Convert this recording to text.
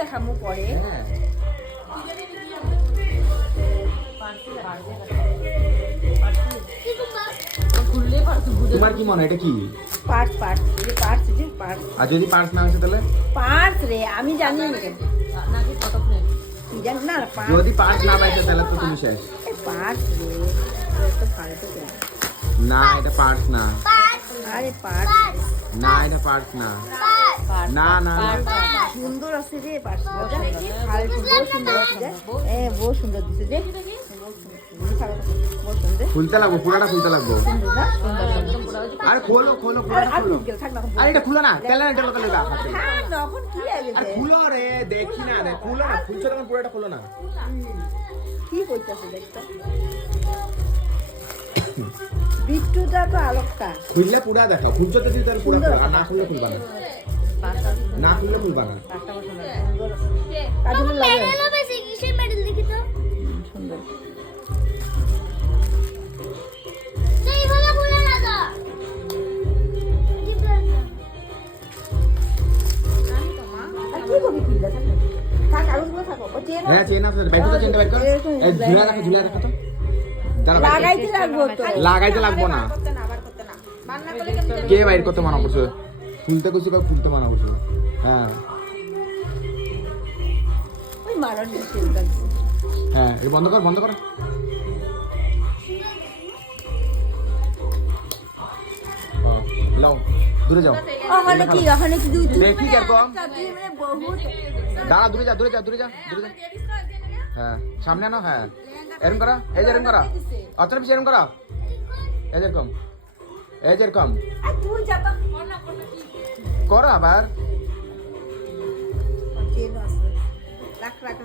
দেখাবো পরে। তোমার কি মনে হয় এটা কি? পার্স যে পার্স যে পার্স। আর যদি পার্স না আসে তাহলে? পার্স রে, আমি জানি না নাকি ফটো ফ্রেম। তুই জান না পার্স। যদি পার্স না পাইছে তাহলে তো তুমি শেষ। পার্স রে, তো ফালতু কেন? না এটা পার্স না। আরে পার্স না এটা পার্স না। না না সুন্দর আছে রে পার্স। ফালতু বহু সুন্দর আছে রে। বহু সুন্দর দিছে রে। খুলতে লাগবো, পুরাটা খুলতে লাগবো। আরে খোলো খোলো পুরাটা খোলো। আরে এটা খুলো না, তেলে না তেলে তেলে দাও। হ্যাঁ তখন কি আইবে? আরে খুলো রে, দেখি না রে, খুলো না, খুলছো তখন পুরাটা খোলো না। কি কইতাছে দেখতা? বিট্টুটা তো আলোকটা। খুললে পুরা দেখাও, খুলছো তো দিতে পুরা খোলো, আর না খুললে খুলবা না। না খুললে খুলবা না। কাজল লাগে। মেডেল বেশি কিসের মেডেল দেখি তো? সুন্দর। সেই ভালো খুলে না তো। আর কি করবি কিল্লা থাক। থাক কাগজগুলো থাকো। ও চেন। হ্যাঁ চেন আছে, বাইক তো চেনটা বাইক কর। এই ঝুলা রাখো, ঝুলা রাখো তো। দাঁড়া লাগাইতে লাগবো তো। লাগাইতে লাগবো না। কে বাইর করতে মানা করছে? খুলতে কইছি বা খুলতে মানা করছে? হ্যাঁ ওই মারার চেনটা। হ্যাঁ এই বন্ধ কর, বন্ধ কর। লাও দূরে যাও। ওখানে কি দুই দেখি কিরকম। মানে বহুত দাঁড়া দূরে যা, দূরে যা, দূরে যা, দূরে যা। হ্যাঁ সামনে আনো। হ্যাঁ এরকম করা, এই যে এরকম করা। অতটা পিছিয়ে এরকম করা, এই যে এরকম, এই যে এরকম আর তুই যাবা করো আবার। চেন আছে। রাখ রাখ